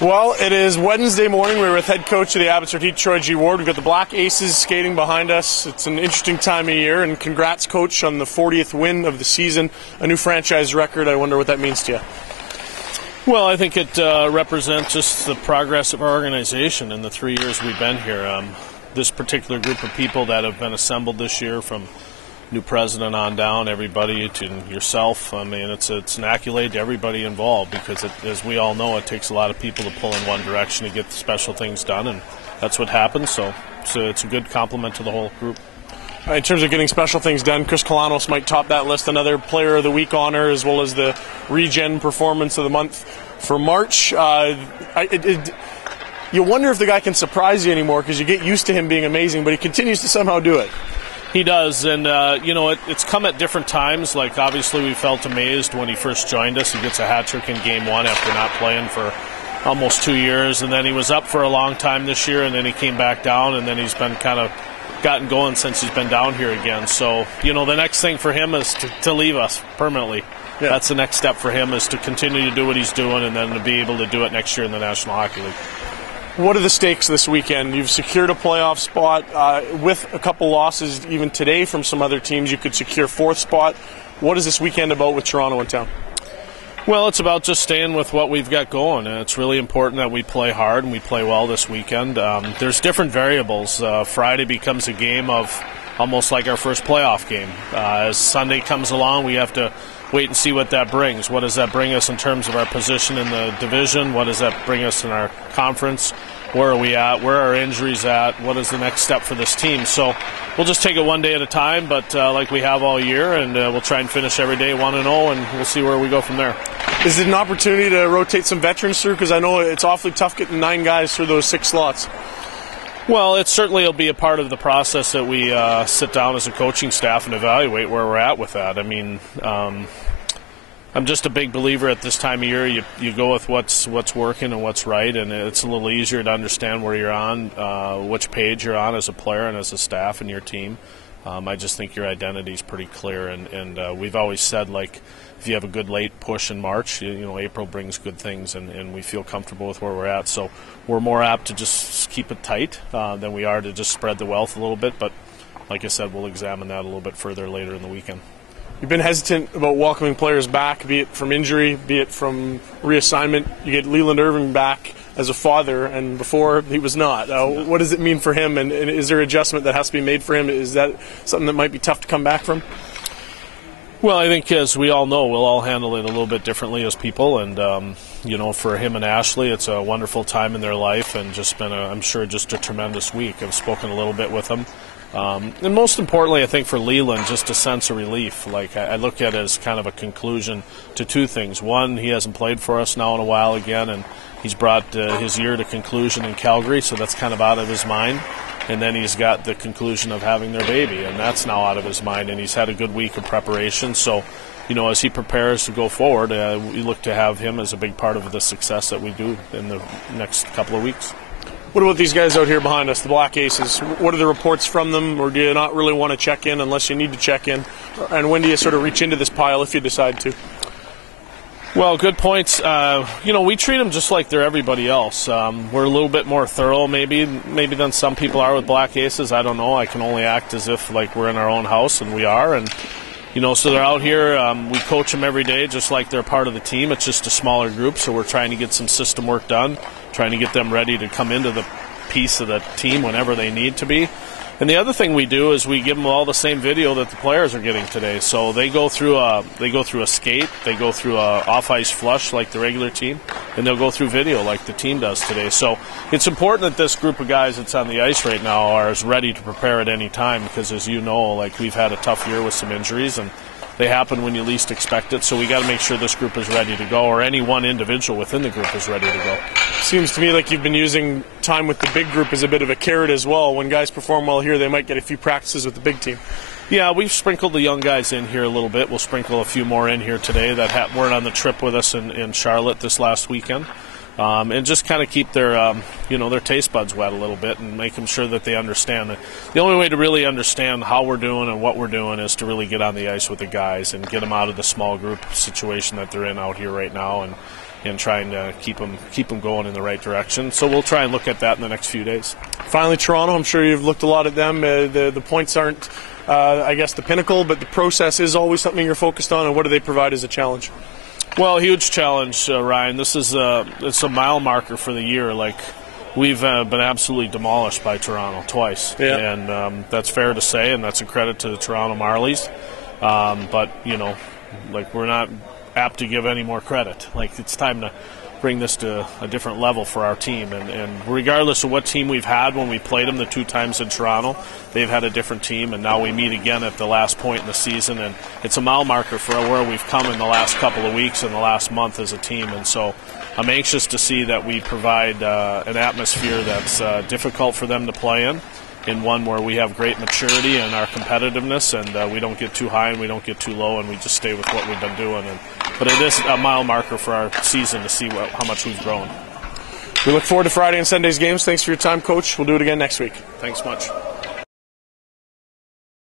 Well, it is Wednesday morning. We're with head coach of the Abbotsford Heat, Troy G. Ward. We've got the Black Aces skating behind us. It's an interesting time of year, and congrats, coach, on the 40th win of the season, a new franchise record. I wonder what that means to you. Well, I think it represents just the progress of our organization in the 3 years we've been here. This particular group of people that have been assembled this year, from new president on down, everybody to yourself, I mean, it's an accolade to everybody involved, because as we all know, it takes a lot of people to pull in one direction to get the special things done, and that's what happens. So it's a good compliment to the whole group. In terms of getting special things done, Krys Kolanos might top that list, another Player of the Week honor, as well as the Regen Performance of the Month for March. You wonder if the guy can surprise you anymore, because you get used to him being amazing, but he continues to somehow do it. He does, and it's come at different times. Like, obviously, we felt amazed when he first joined us. He gets a hat trick in Game 1 after not playing for almost 2 years, and then he was up for a long time this year, and then he came back down, and then he's been kind of gotten going since he's been down here again. So, the next thing for him is to leave us permanently. Yeah. That's the next step for him, is to continue to do what he's doing, and then to be able to do it next year in the National Hockey League. What are the stakes this weekend? You've secured a playoff spot. With a couple losses even today from some other teams, you could secure fourth spot. What is this weekend about with Toronto in town? Well, it's about just staying with what we've got going, and it's really important that we play hard and we play well this weekend. There's different variables. Friday becomes a game of almost like our first playoff game. As Sunday comes along, we have to wait and see what that brings. What does that bring us in terms of our position in the division? What does that bring us in our conference? Where are we at? Where are our injuries at? What is the next step for this team? So we'll just take it one day at a time, but like we have all year, and we'll try and finish every day 1-0, and we'll see where we go from there. Is it an opportunity to rotate some veterans through? Because I know it's awfully tough getting 9 guys through those 6 slots. Well, it certainly will be a part of the process that we sit down as a coaching staff and evaluate where we're at with that. I mean, I'm just a big believer at this time of year. You go with what's working and what's right, and it's a little easier to understand where you're on, which page you're on as a player and as a staff and your team. I just think your identity is pretty clear, and we've always said, like, if you have a good late push in March, April brings good things, and we feel comfortable with where we're at. So we're more apt to just keep it tight than we are to just spread the wealth a little bit. But like I said, we'll examine that a little bit further later in the weekend. You've been hesitant about welcoming players back, be it from injury, be it from reassignment. You get Leland Irving back as a father, and before he was not. What does it mean for him, and is there adjustment that has to be made for him? Is that something that might be tough to come back from? Well, I think, as we all know, we'll all handle it a little bit differently as people, and for him and Ashley, it's a wonderful time in their life, and just been, I'm sure, just a tremendous week. I've spoken a little bit with them. And most importantly, I think for Leland, just a sense of relief. Like, I look at it as kind of a conclusion to 2 things. One, he hasn't played for us now in a while again, and he's brought his year to conclusion in Calgary, so that's kind of out of his mind. And then he's got the conclusion of having their baby, and that's now out of his mind, and he's had a good week of preparation. So, as he prepares to go forward, we look to have him as a big part of the success that we do in the next couple of weeks. What about these guys out here behind us, the Black Aces? What are the reports from them, or do you not really want to check in unless you need to check in? And when do you sort of reach into this pile if you decide to? Well, good points. We treat them just like they're everybody else. We're a little bit more thorough maybe than some people are with Black Aces. I don't know. I can only act as if like we're in our own house, and we are. And so they're out here. We coach them every day just like they're part of the team. It's just a smaller group, so we're trying to get some system work done, trying to get them ready to come into the piece of the team whenever they need to be. And the other thing we do is we give them all the same video that the players are getting today. So they go through a skate, they go through a off-ice flush like the regular team, and they'll go through video like the team does today. So it's important that this group of guys that's on the ice right now are as ready to prepare at any time, because, as you know, like, we've had a tough year with some injuries, and they happen when you least expect it. So we got to make sure this group is ready to go, or any one individual within the group is ready to go. Seems to me like you've been using time with the big group as a bit of a carrot as well. When guys perform well here, they might get a few practices with the big team. Yeah, we've sprinkled the young guys in here a little bit. We'll sprinkle a few more in here today that weren't on the trip with us in Charlotte this last weekend. And just kind of keep their their taste buds wet a little bit, and making sure that they understand that the only way to really understand how we're doing and what we're doing is to really get on the ice with the guys and get them out of the small group situation that they're in out here right now, and and trying to keep them going in the right direction. So we'll try and look at that in the next few days. Finally, Toronto, I'm sure you've looked a lot at them. The points aren't, I guess, the pinnacle, but the process is always something you're focused on, and what do they provide as a challenge? Well, huge challenge, Ryan. This is it's a mile marker for the year. Like, we've been absolutely demolished by Toronto twice, and that's fair to say, and that's a credit to the Toronto Marlies. But, you know, like, we're not apt to give any more credit. Like, it's time to bring this to a different level for our team. And regardless of what team we've had when we played them the 2 times in Toronto, they've had a different team, and now we meet again at the last point in the season. And it's a mile marker for where we've come in the last couple of weeks and the last month as a team. And so I'm anxious to see that we provide an atmosphere that's difficult for them to play in one where we have great maturity and our competitiveness, and we don't get too high and we don't get too low, and we just stay with what we've been doing. But it is a mile marker for our season to see how much we've grown. We look forward to Friday and Sunday's games. Thanks for your time, Coach. We'll do it again next week. Thanks much.